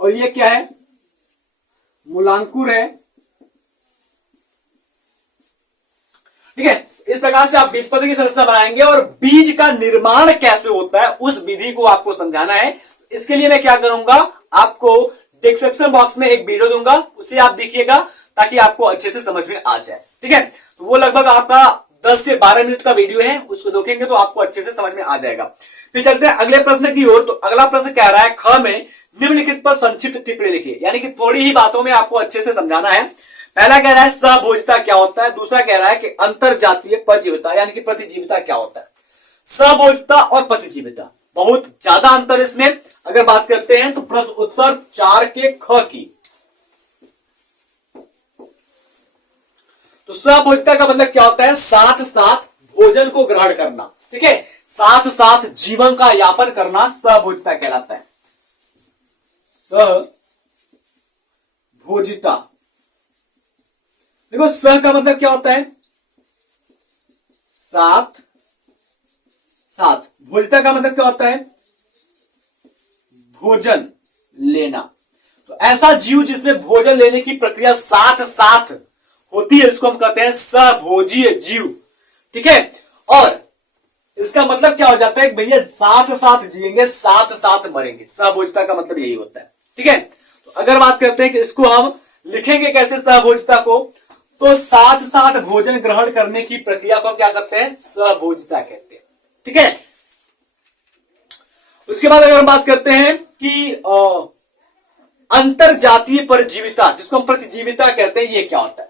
और ये क्या है, मूलांकुर है। ठीक है, इस प्रकार से आप बीज पत्र की संरचना बनाएंगे और बीज का निर्माण कैसे होता है उस विधि को आपको समझाना है। इसके लिए मैं क्या करूंगा, आपको डिस्क्रिप्शन बॉक्स में एक वीडियो दूंगा, उसे आप देखिएगा ताकि आपको अच्छे से समझ में आ जाए। ठीक है, तो वो लगभग आपका 10 से 12 मिनट का वीडियो है, उसको देखेंगे तो आपको अच्छे से समझ में आ जाएगा। फिर चलते हैं अगले प्रश्न की ओर। तो अगला प्रश्न कह रहा है, ख में निम्नलिखित पर संक्षिप्त टिप्पणी लिखिए, यानी कि थोड़ी ही बातों में आपको अच्छे से समझाना है। पहला कह रहा है सहभोजिता क्या होता है, दूसरा कह रहा है कि अंतरजातीय परजीविता यानी कि प्रतिजीविता क्या होता है। सहभोजिता और प्रतिजीविता बहुत ज्यादा अंतर इसमें। अगर बात करते हैं तो प्रश्न उत्तर 4 के ख की, तो सहभोजिता का मतलब क्या होता है, साथ साथ भोजन को ग्रहण करना। ठीक है, साथ साथ जीवन का यापन करना सहभोजिता कहलाता है। सहभोजिता, देखो सह का मतलब क्या होता है, साथ साथ। भोजिता का मतलब क्या होता है, भोजन लेना। तो ऐसा जीव जिसमें भोजन लेने की प्रक्रिया साथ साथ होती है उसको हम कहते हैं सहभोजीय जीव। ठीक है, और इसका मतलब क्या हो जाता है, भैया साथ साथ जिएंगे साथ साथ मरेंगे। सहभोजिता का मतलब यही होता है। ठीक है, तो अगर बात करते हैं कि इसको हम लिखेंगे कैसे सहभोजिता को, तो साथ साथ भोजन ग्रहण करने की प्रक्रिया को हम क्या करते हैं, सहभोजिता कहते हैं। ठीक है, उसके बाद अगर हम बात करते हैं कि अंतरजातीय परजीविता जिसको हम प्रतिजीविता कहते हैं, ये क्या होता है।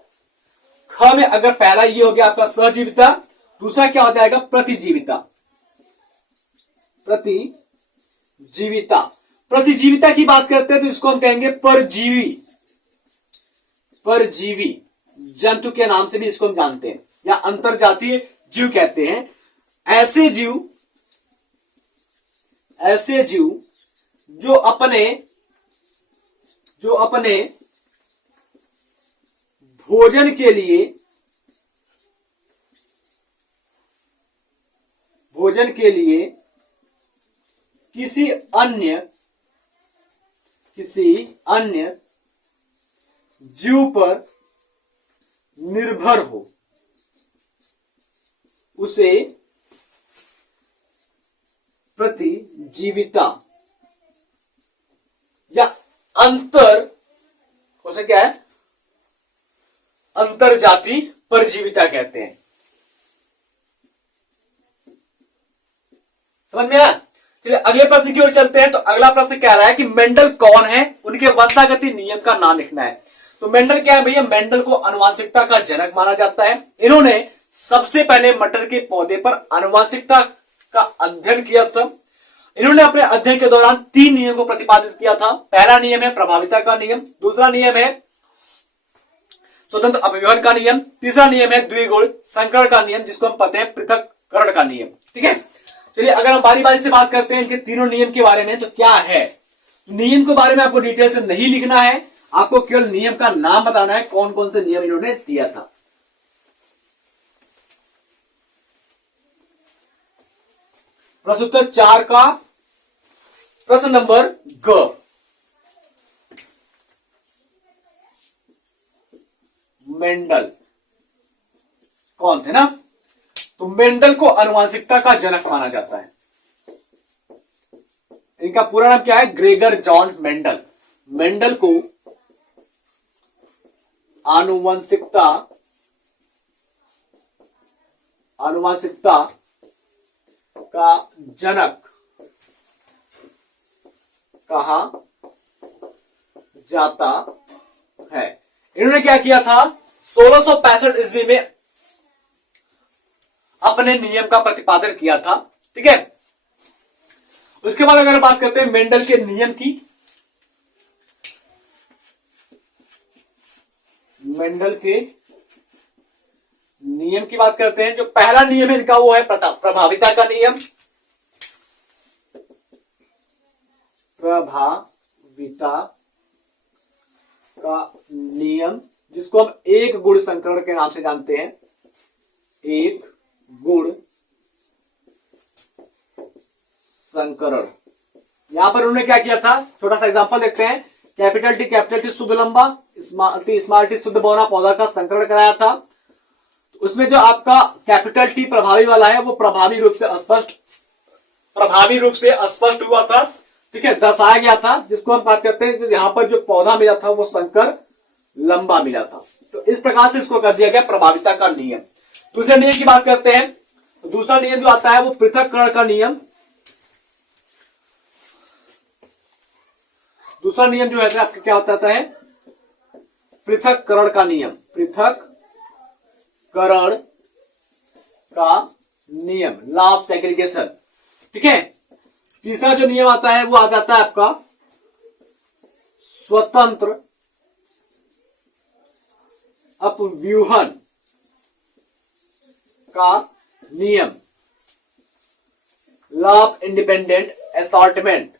ख में अगर पहला ये हो गया आपका सहजीविता, दूसरा क्या हो जाएगा, प्रतिजीविता। प्रतिजीविता, प्रतिजीविता की बात करते हैं तो इसको हम कहेंगे परजीवी। परजीवी जंतु के नाम से भी इसको हम जानते हैं, या अंतरजातीय जीव कहते हैं। ऐसे जीव जो अपने भोजन के लिए किसी अन्य जीव पर निर्भर हो, उसे प्रतिजीविता या उसे क्या है, अंतरजातीय परजीविता कहते हैं। समझ में आया। चलिए अगले प्रश्न की ओर चलते हैं। तो अगला प्रश्न कह रहा है कि मेंडल कौन है, उनके वंशागति नियम का नाम लिखना है। तो मेंडल क्या है भैया, मेंडल को आनुवंशिकता का जनक माना जाता है। इन्होंने सबसे पहले मटर के पौधे पर आनुवंशिकता का अध्ययन किया था। इन्होंने अपने अध्ययन के दौरान 3 नियम को प्रतिपादित किया था। पहला नियम है प्रभाविता का नियम, दूसरा नियम है स्वतंत्र अपव्यवहार का नियम, तीसरा नियम है द्विगुण संकरण का नियम जिसको हम कहते हैं पृथक्करण का नियम। ठीक है, चलिए अगर हम बारी बारी से बात करते हैं इनके तीनों नियम के बारे में, तो क्या है, नियम के बारे में आपको डिटेल से नहीं लिखना है, आपको केवल नियम का नाम बताना है, कौन कौन से नियम इन्होंने दिया था। प्रश्न उत्तर 4 का प्रश्न नंबर ग, मेंडल कौन थे ना, तो मेंडल को आनुवंशिकता का जनक माना जाता है। इनका पूरा नाम क्या है, ग्रेगर जॉन मेंडल। मेंडल को आनुवंशिकता का जनक कहा जाता है। इन्होंने क्या किया था, 1665 ईस्वी में अपने नियम का प्रतिपादन किया था। ठीक है, उसके बाद अगर बात करते हैं मेंडल के नियम की, मेंडल के नियम की बात करते हैं। जो पहला नियम है इनका वो है प्रभाविता का नियम। प्रभाविता का नियम, जिसको हम एक गुण संकरण के नाम से जानते हैं। एक गुण संकरण। यहां पर उन्होंने क्या किया था, छोटा सा एग्जांपल देखते हैं। कैपिटल टी शुद्ध लंबा, स्मॉल टी शुद्ध बौना पौधा का संकरण कराया था। उसमें जो आपका कैपिटल टी प्रभावी वाला है वो प्रभावी रूप से अस्पष्ट हुआ था। ठीक है, दर्शाया गया था, जिसको हम बात करते हैं यहाँ पर जो पौधा मिला था वो संकर लंबा मिला था। तो इस प्रकार से इसको कर दिया गया प्रभाविता का नियम। दूसरे नियम की बात करते हैं। दूसरा नियम जो आता है वो पृथक्करण का नियम। दूसरा नियम जो है आपका क्या होता है, पृथक्करण का नियम। पृथक्करण का नियम, लॉ ऑफ सेग्रीगेशन। ठीक है। तीसरा जो नियम आता है वो आ जाता है आपका स्वतंत्र अपव्यूहन का नियम, लॉ ऑफ इंडिपेंडेंट असॉर्टमेंट।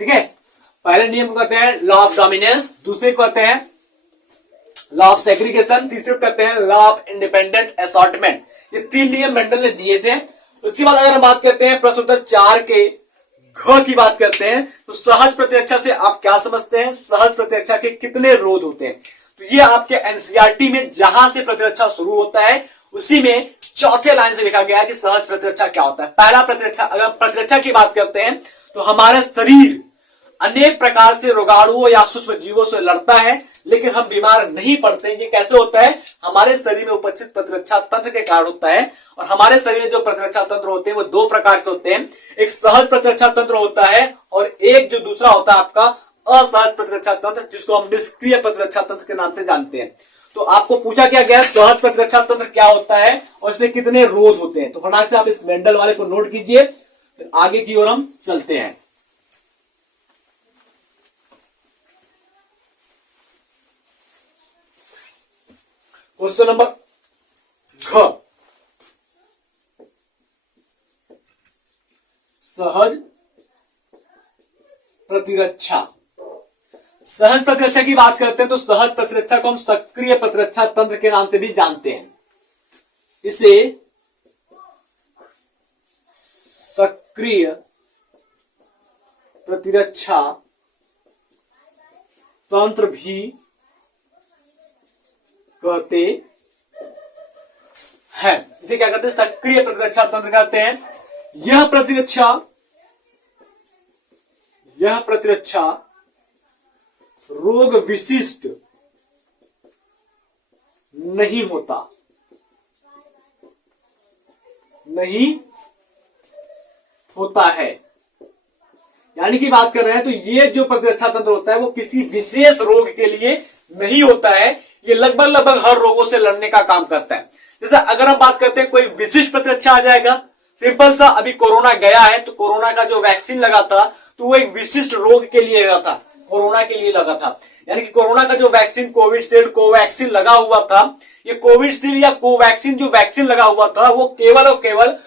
ठीक है, पहले नियम को कहते हैं लॉ ऑफ डोमिनेंस, दूसरे को कहते हैं लॉ ऑफ सेग्रीगेशन, तीसरे को कहते हैं लॉ ऑफ इंडिपेंडेंट असॉर्टमेंट। ये तीन नियम मेंडल ने दिए थे। उसके बाद अगर हम बात करते हैं प्रश्न उत्तर 4 के घ की बात करते हैं, तो सहज प्रतिरक्षा से आप क्या समझते हैं, सहज प्रतिरक्षा के कितने रोध होते हैं। तो ये आपके एनसीईआरटी में जहां से प्रतिरक्षा शुरू होता है उसी में चौथे लाइन से लिखा गया है कि सहज प्रतिरक्षा क्या होता है। पहला प्रतिरक्षा, अगर प्रतिरक्षा की बात करते हैं तो हमारा शरीर अनेक प्रकार से रोगाणुओं या सूक्ष्म जीवों से लड़ता है, लेकिन हम बीमार नहीं पड़ते। ये कैसे होता है, हमारे शरीर में उपस्थित प्रतिरक्षा तंत्र के कारण होता है। और हमारे शरीर में जो प्रतिरक्षा तंत्र होते हैं वो दो प्रकार के होते हैं। एक सहज प्रतिरक्षा तंत्र होता है और एक जो दूसरा होता है आपका असहज प्रतिरक्षा तंत्र, जिसको हम निष्क्रिय प्रतिरक्षा तंत्र के नाम से जानते हैं। तो आपको पूछा क्या गया, सहज प्रतिरक्षा तंत्र क्या होता है और इसमें कितने रोध होते हैं। तो फटाक से आप इस मेंडल वाले को नोट कीजिए, फिर आगे की ओर हम चलते हैं। क्वेश्चन नंबर घ, सहज प्रतिरक्षा। सहज प्रतिरक्षा की बात करते हैं तो सहज प्रतिरक्षा को हम सक्रिय प्रतिरक्षा तंत्र के नाम से भी जानते हैं। इसे सक्रिय प्रतिरक्षा तंत्र भी कहते हैं। इसे क्या कहते हैं, सक्रिय प्रतिरक्षा तंत्र कहते हैं। यह प्रतिरक्षा रोग विशिष्ट नहीं होता है। यानी कि बात कर रहे हैं तो ये जो प्रतिरक्षा तंत्र होता है वो किसी विशेष रोग के लिए नहीं होता है। ये लगभग हर रोगों से लड़ने का काम करता है। जैसे अगर हम बात करते हैं कोई विशिष्ट प्रतिरक्षा आ जाएगा, सिंपल सा, अभी कोरोना गया है तो कोरोना का जो वैक्सीन लगा था तो वो एक विशिष्ट रोग के लिए लगा था, कोरोना के लिए लगा था। यानी कि कोरोना का जो वैक्सीन कोविशील्ड कोवैक्सीन लगा हुआ था, ये कोविशील्ड या कोवैक्सीन जो वैक्सीन लगा हुआ था वो केवल और केवल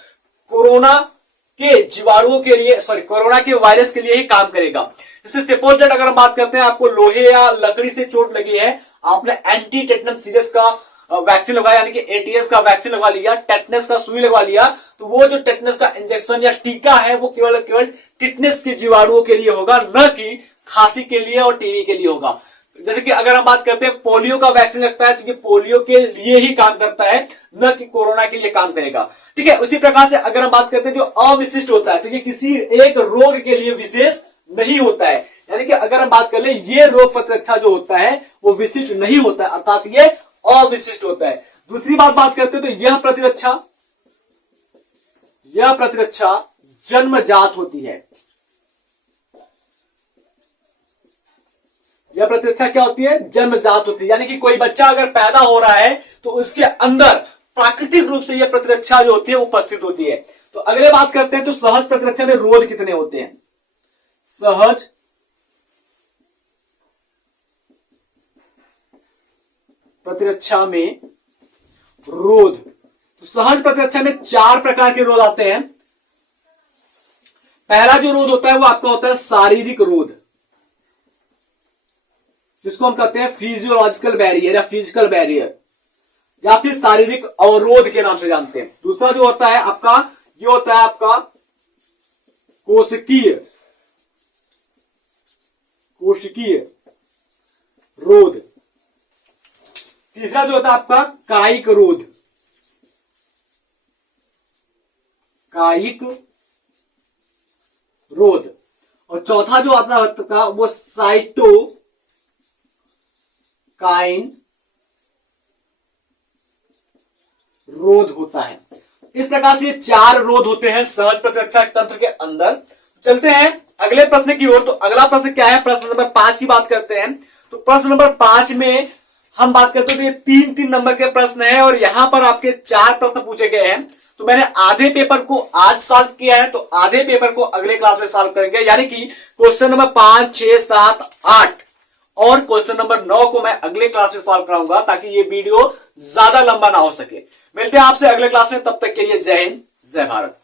कोरोना के जीवाणुओं के लिए, कोरोना के वायरस के लिए ही काम करेगा। जैसे सपोज दैट अगर हम बात करते हैं आपको लोहे या लकड़ी से चोट लगी है, आपने एंटी टेटनस सीरस का वैक्सीन लगवाया, यानी कि एटीएस का वैक्सीन लगवा लिया, टेटनस का सुई लगवा लिया, तो वो जो टेटनस का इंजेक्शन या टीका है वो केवल टेटनस के जीवाणुओं के लिए होगा, न कि खांसी के लिए और टीबी के लिए होगा। जैसे कि अगर हम बात करते हैं पोलियो का वैक्सीन लगता है तो ये पोलियो के लिए ही काम करता है, न कि कोरोना के लिए काम करेगा। ठीक है, उसी प्रकार से अगर हम बात करते हैं जो अविशिष्ट होता है तो ये किसी एक रोग के लिए विशेष नहीं होता है। यानी कि अगर हम बात कर ले, ये रोग प्रतिरक्षा जो होता है वो विशिष्ट नहीं होता है, अर्थात ये अविशिष्ट होता है। दूसरी बात करते हैं तो यह प्रतिरक्षा जन्मजात होती है। यह प्रतिरक्षा क्या होती है, जन्मजात होती है। यानी कि कोई बच्चा अगर पैदा हो रहा है तो उसके अंदर प्राकृतिक रूप से यह प्रतिरक्षा जो होती है उपस्थित होती है। तो अगले बात करते हैं तो सहज प्रतिरक्षा में रोध कितने होते हैं। सहज प्रतिरक्षा में रोध। तो सहज प्रतिरक्षा में 4 प्रकार के रोध आते हैं। पहला जो रोध होता है वो आपका होता है शारीरिक रोध, जिसको हम कहते हैं फिजियोलॉजिकल बैरियर या फिजिकल बैरियर या फिर शारीरिक अवरोध के नाम से जानते हैं। दूसरा जो होता है आपका, ये होता है आपका कोशिकीय रोध। तीसरा जो होता है आपका कायिक रोध। और चौथा जो आता है आपका वो साइटोकाइन रोध होता है। इस प्रकार से ये 4 रोध होते हैं सहज प्रतिरक्षा तंत्र के अंदर। चलते हैं अगले प्रश्न की ओर। तो अगला प्रश्न क्या है, प्रश्न नंबर 5 की बात करते हैं। तो प्रश्न नंबर 5 में हम बात करते हैं तो ये 3-3 नंबर के प्रश्न हैं और यहां पर आपके 4 प्रश्न पूछे गए हैं। तो मैंने आधे पेपर को आज सॉल्व किया है, तो आधे पेपर को अगले क्लास में सॉल्व करेंगे, यानी कि क्वेश्चन नंबर 5, 6, 7, 8 और क्वेश्चन नंबर 9 को मैं अगले क्लास में सॉल्व कराऊंगा, ताकि ये वीडियो ज्यादा लंबा ना हो सके। मिलते हैं आपसे अगले क्लास में, तब तक के लिए जय हिंद, जय भारत।